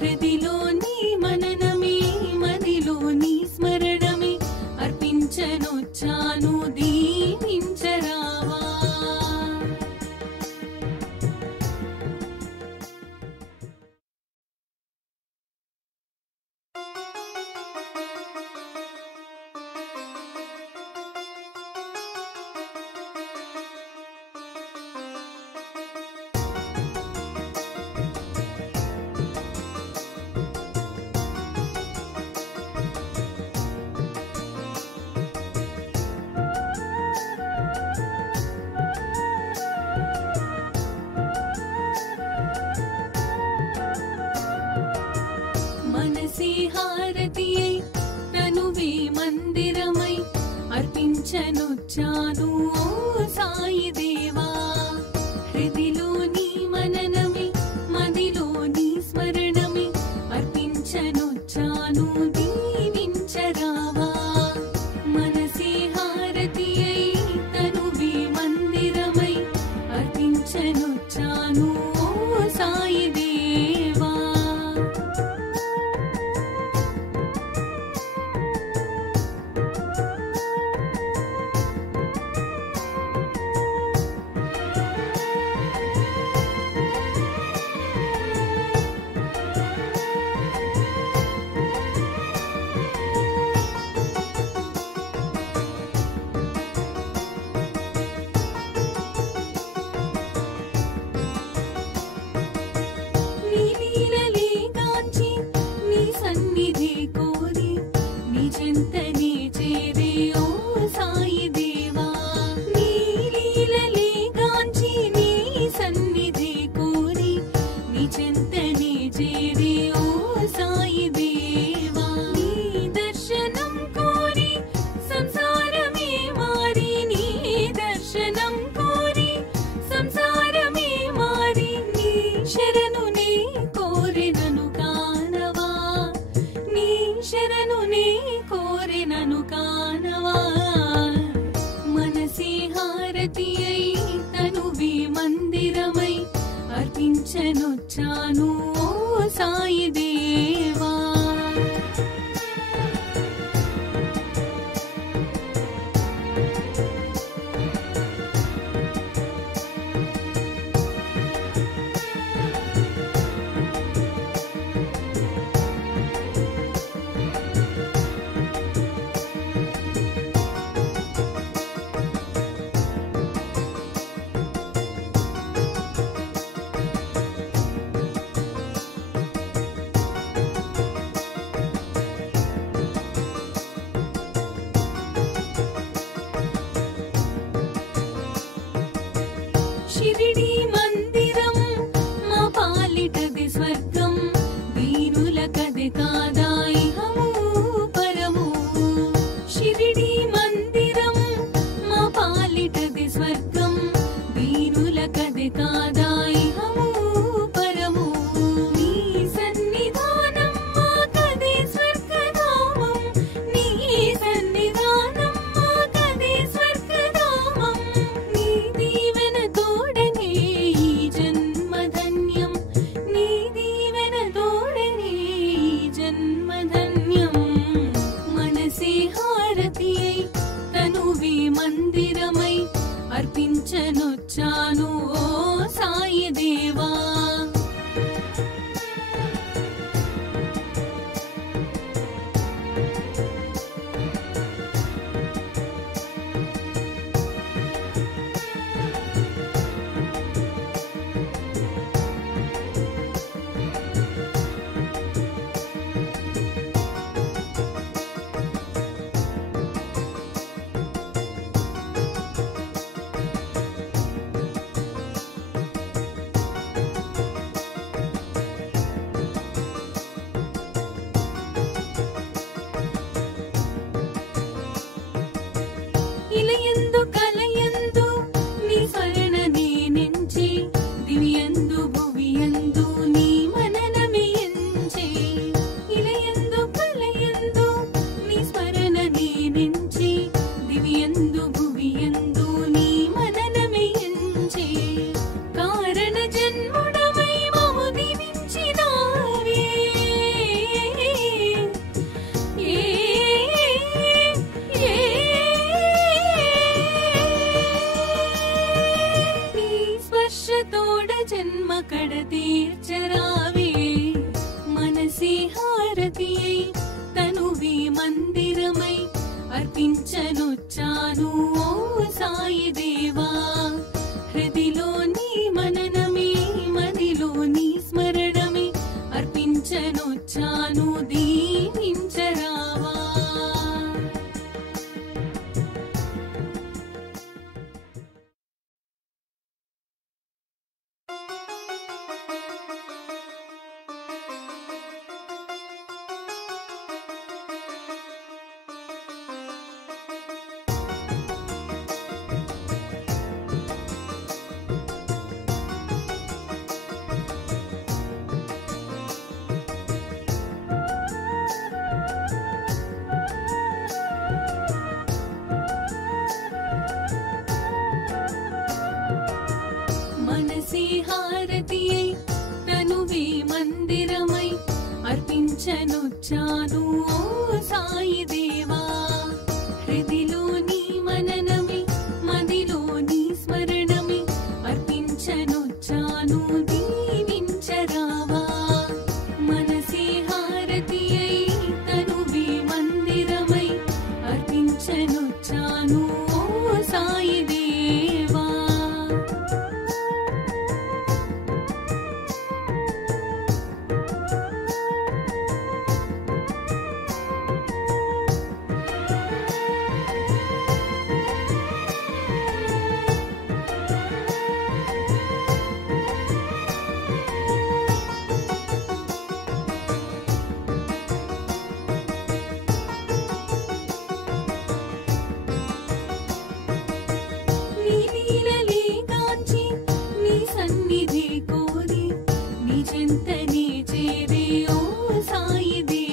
హృదిలోని మననమే మదిలోని స్మరణమే అర్పించనొచ్చాను దీవించరావా. మనసే హారతియై తనువే మందిరమై అర్పించనొచ్చాను ఓ సాయి దేవా. హృదిలోని మననమే మదిలోని స్మరణమే అర్పించనొచ్చాను దీవించరావా. మనసే హారతియై తనువే మందిరమై అర్పించనొచ్చాను ఓ సాయి దేవా. నీ లీలలే గాంచి నీ సన్నిధి కోరి నీ చెంతనే చేరే ఓ సాయి దేవా. నీ లీలలే గాంచి నీ సన్నిధి కోరి నీ చెంతనే చేరే ఓ సాయి దేవా. నీ దర్శనం కోరి సంసారమే మారి నీ దర్శనం కోరి సంసారమే మారి నీ శరణు నే కోరినను కానవా. నీ శరణు నే కోరినను కానవా. మనసే హారతియై తనువే మందిరమై అర్పించనొచ్చాను ఓ సాయి దేవా. నీ చేరే ఓ సాయి దేవా